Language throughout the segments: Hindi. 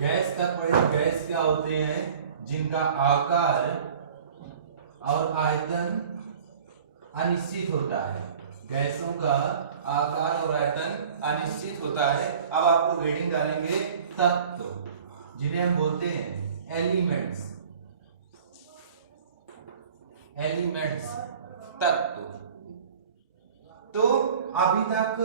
गैस का पढ़े। गैस क्या होते हैं? जिनका आकार और आयतन अनिश्चित होता है। गैसों का आकार और आयतन अनिश्चित होता है। अब आपको हेडिंग डालेंगे तत्व, जिन्हें हम बोलते हैं एलिमेंट्स। एलिमेंट्स तत्व। तो अभी तक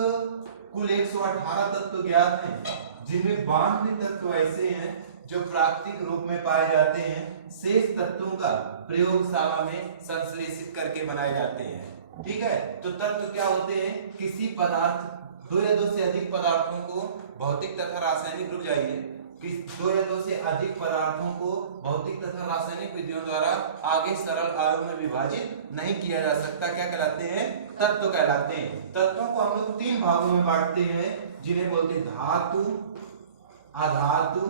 कुल 118 तत्व ज्ञात हैं, जिनमें 92 तत्व ऐसे हैं जो प्राकृतिक रूप में पाए जाते हैं। शेष तत्वों का प्रयोगशाला में संश्लेषित करके बनाए जाते हैं। ठीक है, तो तत्व क्या होते हैं? किसी पदार्थ, दो या दो से अधिक पदार्थों को भौतिक तथा रासायनिक, रुक जाइए, दो या दो से अधिक पदार्थों को भौतिक तथा रासायनिक विधियों द्वारा आगे सरल आयु में विभाजित नहीं किया जा सकता। क्या कहलाते हैं? तत्व कहलाते हैं। तत्वों को हम लोग 3 भागों में बांटते हैं, जिन्हें बोलते हैं धातु, अधातु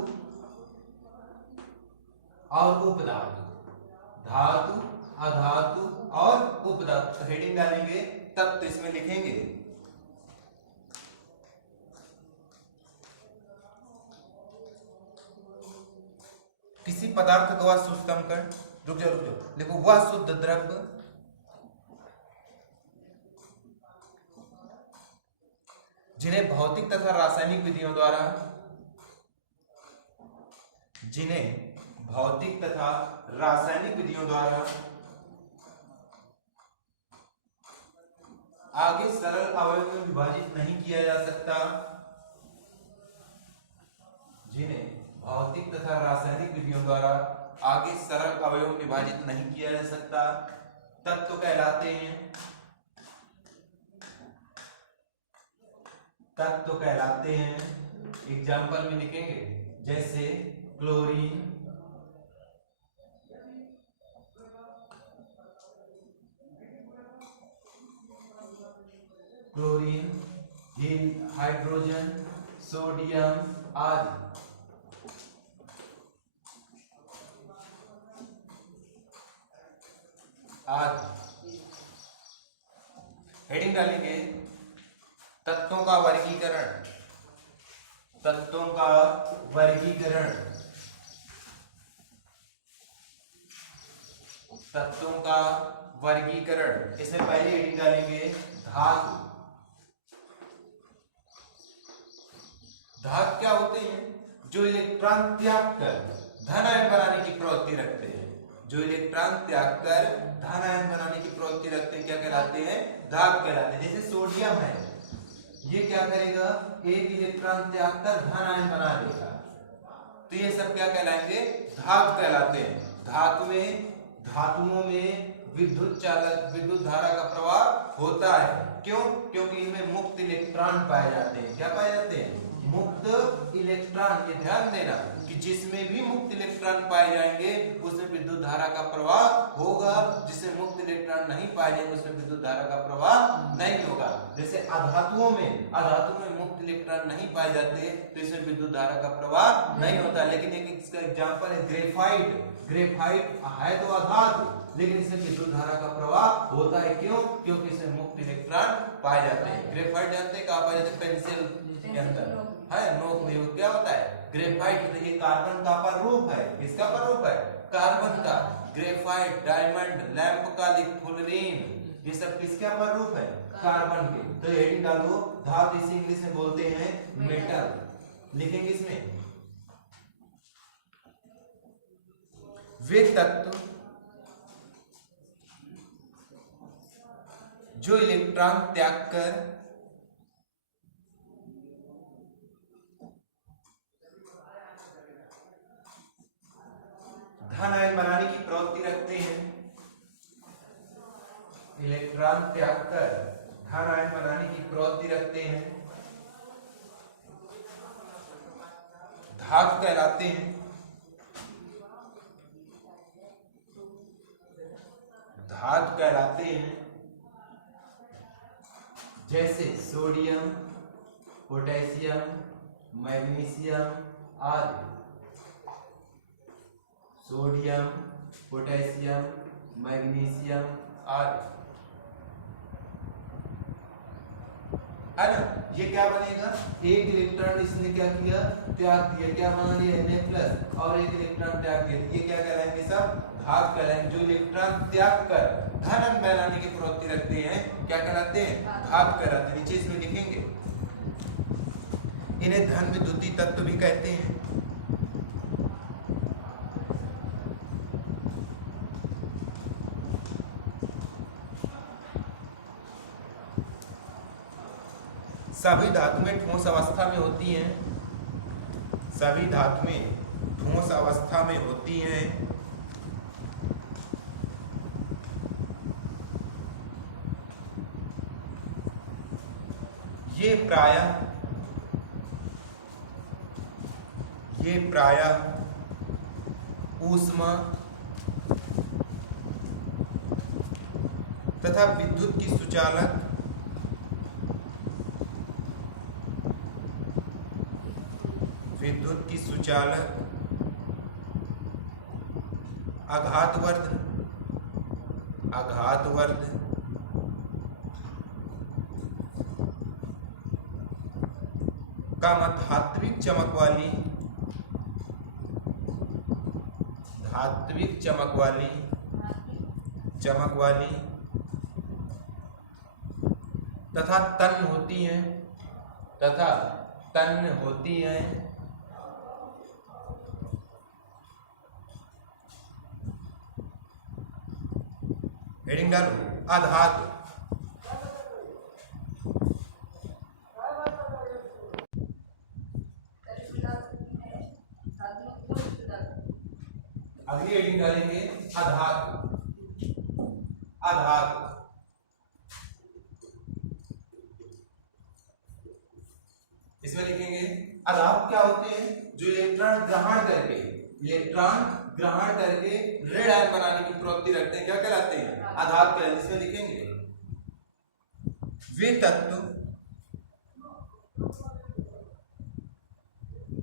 और उपधातु। धातु, अधातु और उपधातु। तो हेडिंग डालेंगे तत्व, इसमें लिखेंगे किसी पदार्थ का वह शुद्ध कर, रुक जाओ लिखो, वह शुद्ध द्रव्य जिन्हें भौतिक तथा रासायनिक विधियों द्वारा, जिन्हें भौतिक तथा रासायनिक विधियों द्वारा आगे सरल अवयव में विभाजित नहीं किया जा सकता। जिन्हें भौतिक तथा रासायनिक विधियों द्वारा आगे सरल अवयव में विभाजित नहीं किया जा सकता, तत्व कहलाते हैं। तत्व कहलाते हैं। एग्जाम्पल में लिखेंगे, जैसे क्लोरीन, हाइड्रोजन, सोडियम आदि। हेडिंग डालेंगे तत्वों का वर्गीकरण। तत्वों का वर्गीकरण। तत्वों का वर्गीकरण। इससे पहले हेडिंग डालेंगे धातु। धातु क्या होते हैं? जो इलेक्ट्रॉन त्याग कर धन आयन बनाने की प्रवृत्ति रखते हैं। जो इलेक्ट्रॉन त्याग कर धन आयन बनाने की प्रवृत्ति रखते हैं, क्या कहलाते हैं? धातु कहलाते हैं। जैसे सोडियम है, ये क्या करेगा? एक इलेक्ट्रॉन त्याग कर धन आयन बना देगा। तो ये सब क्या कहलाएंगे? धातु कहलाते हैं। धातुओं में विद्युत धारा का प्रवाह होता है। क्यों? क्योंकि इनमें मुक्त इलेक्ट्रॉन पाए जाते हैं। क्या पाए जाते हैं? मुक्त इलेक्ट्रॉन। ये ध्यान देना कि जिसमें भी मुक्त इलेक्ट्रॉन पाए जाएंगे उसमें विद्युत धारा का प्रवाह होगा। जिसमें मुक्त इलेक्ट्रॉन नहीं पाए जाएंगे उसमें विद्युत धारा का प्रवाह नहीं होगा। जैसे अधातुओं में मुक्त इलेक्ट्रॉन नहीं पाए जाते तो इसमें विद्युत धारा का प्रवाह नहीं होता। लेकिन एक इसका एग्जांपल है ग्रेफाइट। ग्रेफाइट है तो अधातु, लेकिन इसमें विद्युत धारा का प्रवाह होता है। क्यों? क्योंकि इसमें मुक्त इलेक्ट्रॉन पाए जाते हैं। ग्रेफाइट जानते हैं कहाँ पाए जाते हैं? पेंसिल के अंदर है, नोक में। वो क्या होता है? ग्रेफाइट। तो ये कार्बन का पररूप है। किसका पररूप है? कार्बन का। ग्रेफाइट, डायमंड, लैंप कालिक, फुलरीन, ये सब किसका पररूप है? कार्बन के। तो हेडिंग डालो धातु, इसे इंग्लिश में बोलते हैं मेटल। लिखेंगे इसमें वे तत्व जो इलेक्ट्रॉन त्याग कर धन आयन बनाने की प्रवृत्ति रखते हैं। इलेक्ट्रॉन त्याग कर धन आयन बनाने की प्रवृत्ति रखते हैं, धातु कहलाते हैं। धातु कहलाते हैं। जैसे सोडियम, पोटेशियम, मैग्नीशियम आदि। सोडियम, पोटेशियम, मैग्नीशियम आदि, है ना। ये क्या बनेगा? एक इलेक्ट्रॉन इसने क्या किया? त्याग दिया, क्या बना लिया Na+ और एक इलेक्ट्रॉन त्याग दिया, ये क्या कहलाएंगे सब धातु कहलाएंगे। जो इलेक्ट्रॉन त्याग कर धन बनाने की प्रवृत्ति रखते हैं क्या कहलाते हैं धातु कहलाते हैं। नीचे इसमें लिखेंगे इन्हें धन विद्युतीय तत्व भी कहते हैं। सभी धातुएं ठोस अवस्था में होती हैं, सभी धातुएं ठोस अवस्था में होती हैं। ये प्रायः ऊष्मा तथा विद्युत की सुचालक आघातवर्ध धात्विक चमक वाली तथा तन्य होती हैं। हेडिंग डालो अधातु। अगली हेडिंग डालेंगे अधातु। इसमें लिखेंगे अधातु क्या होते हैं जो इलेक्ट्रॉन ग्रहण करके ऋण आयन बनाने की प्रवृत्ति रखते हैं, क्या कहलाते हैं अधातु कहलाते हैं। इसमें लिखेंगे वे तत्व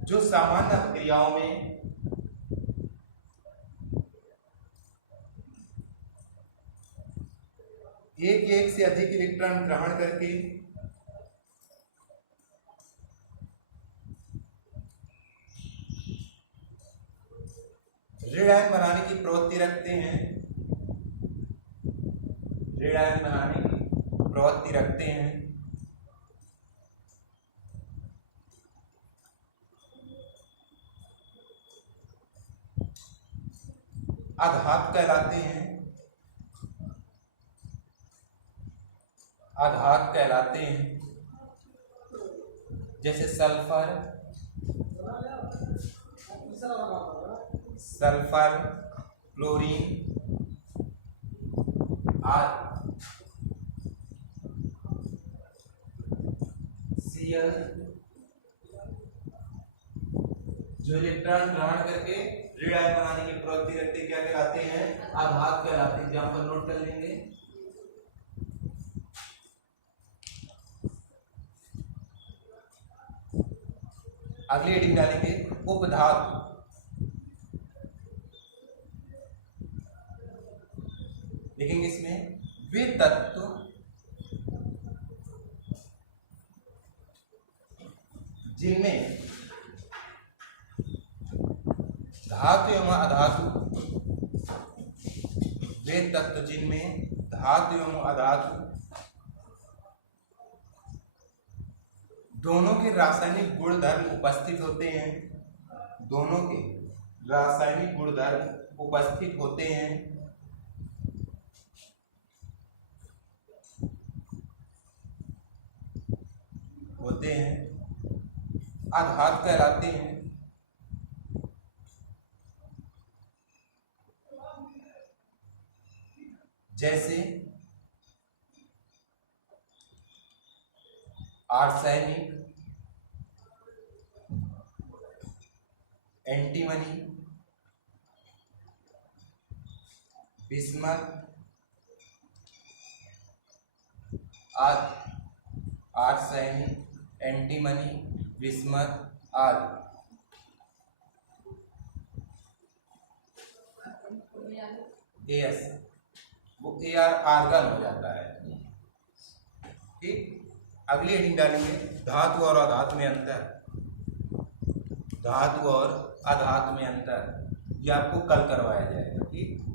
जो सामान्य क्रियाओं में एक से अधिक इलेक्ट्रॉन ग्रहण करके ऋण आयन बनाने की प्रवृत्ति रखते हैं, अधातु कहलाते हैं। जैसे सल्फर, क्लोरीन Cl जो इलेक्ट्रॉन ग्रहण करके ऋण आयन बनाने की प्रवृत्ति रखते क्या कहलाते हैं अधातु कहलाते हैं। एग्जाम्पल नोट कर लेंगे। अगली हेडिंग डालेंगे उपधातु। लिखेंगे इसमें वे तत्व जिनमें धातु एवं अधातु दोनों के रासायनिक गुणधर्म उपस्थित होते हैं, अधातु कहलाते हैं। जैसे आर्सेनिक, एंटीमनी, बिस्मथ आदि। आर्सेनिक, एंटीमनी, बिस्मथ आदि। एस वो AR आर्गन हो जाता है। ठीक, अगली हेडिंग डालेंगे धातु और अधातु में अंतर। धातु और अधातु में अंतर, ये आपको कल करवाया जाएगा। ठीक।